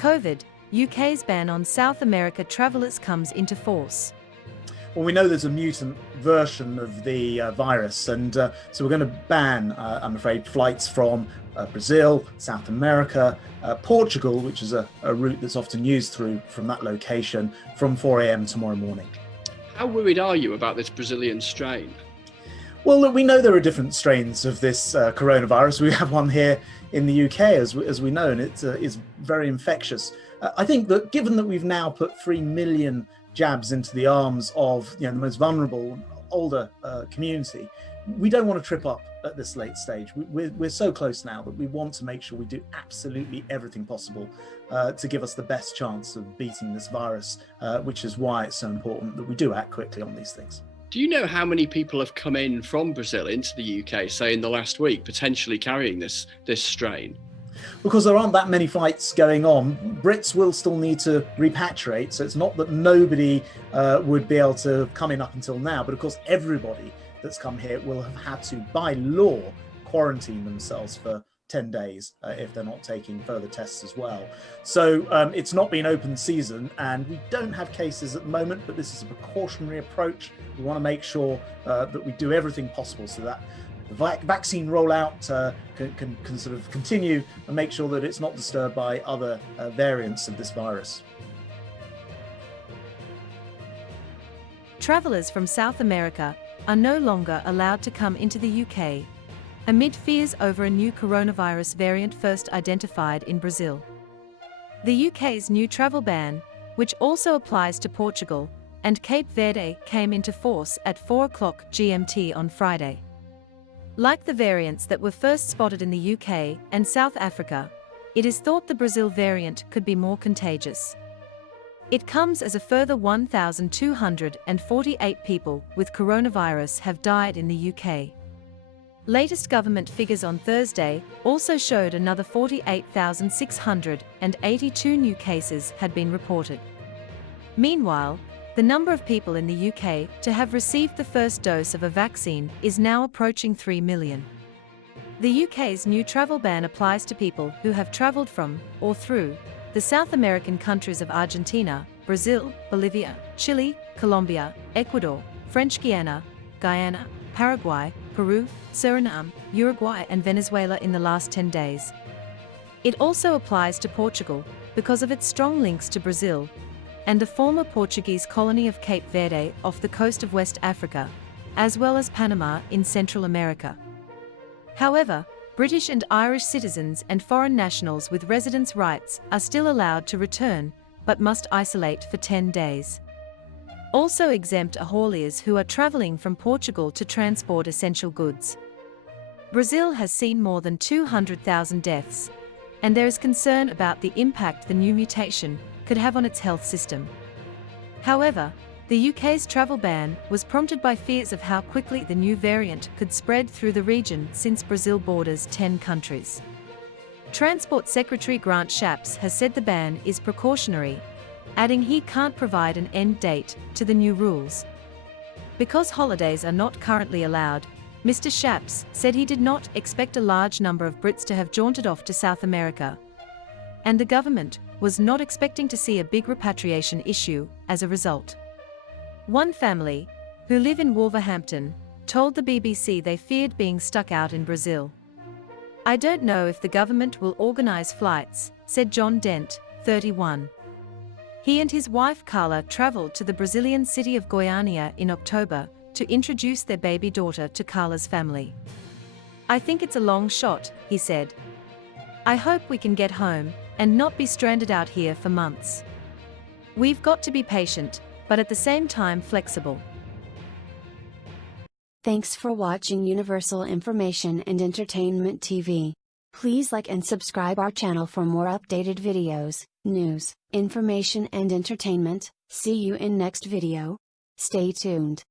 COVID, UK's ban on South America travellers comes into force. Well, we know there's a mutant version of the virus, and so we're going to ban, I'm afraid, flights from Brazil, South America, Portugal, which is a route that's often used from that location, from 4 a.m. tomorrow morning. How worried are you about this Brazilian strain? Well, look, we know there are different strains of this coronavirus. We have one here in the UK, as we know, and it is very infectious. I think that given that we've now put 3 million jabs into the arms of the most vulnerable, older community, we don't want to trip up at this late stage. We're so close now that we want to make sure we do absolutely everything possible to give us the best chance of beating this virus, which is why it's so important that we do act quickly on these things. Do you know how many people have come in from Brazil into the UK, say in the last week, potentially carrying this strain? Because there aren't that many flights going on, Brits will still need to repatriate. So it's not that nobody would be able to come in up until now, but of course everybody that's come here will have had to, by law, quarantine themselves for 10 days if they're not taking further tests as well. So it's not been open season, and we don't have cases at the moment, but this is a precautionary approach. We want to make sure that we do everything possible so that the vaccine rollout can sort of continue and make sure that it's not disturbed by other variants of this virus. Travellers from South America are no longer allowed to come into the UK, amid fears over a new coronavirus variant first identified in Brazil. The UK's new travel ban, which also applies to Portugal and Cape Verde, came into force at 4 o'clock GMT on Friday. Like the variants that were first spotted in the UK and South Africa, it is thought the Brazil variant could be more contagious. It comes as a further 1,248 people with coronavirus have died in the UK. Latest government figures on Thursday also showed another 48,682 new cases had been reported. Meanwhile, the number of people in the UK to have received the first dose of a vaccine is now approaching 3 million. The UK's new travel ban applies to people who have travelled from, or through, the South American countries of Argentina, Brazil, Bolivia, Chile, Colombia, Ecuador, French Guiana, Guyana, Paraguay, Peru, Suriname, Uruguay and Venezuela in the last 10 days. It also applies to Portugal because of its strong links to Brazil and the former Portuguese colony of Cape Verde off the coast of West Africa, as well as Panama in Central America. However, British and Irish citizens and foreign nationals with residence rights are still allowed to return, but must isolate for 10 days. Also exempt are hauliers who are travelling from Portugal to transport essential goods. Brazil has seen more than 200,000 deaths, and there is concern about the impact the new mutation could have on its health system. However, the UK's travel ban was prompted by fears of how quickly the new variant could spread through the region since Brazil borders 10 countries. Transport Secretary Grant Shapps has said the ban is precautionary, adding he can't provide an end date to the new rules. Because holidays are not currently allowed, Mr. Shapps said he did not expect a large number of Brits to have jaunted off to South America, and the government was not expecting to see a big repatriation issue as a result. One family, who live in Wolverhampton, told the BBC they feared being stuck out in Brazil. "I don't know if the government will organise flights," said John Dent, 31. He and his wife Carla travelled to the Brazilian city of Guyana in October to introduce their baby daughter to Carla's family. "I think it's a long shot," he said. "I hope we can get home and not be stranded out here for months. We've got to be patient, but at the same time flexible." Thanks for watching Universal Information and Entertainment TV. Please like and subscribe our channel for more updated videos, news, information and entertainment. See you in next video. Stay tuned.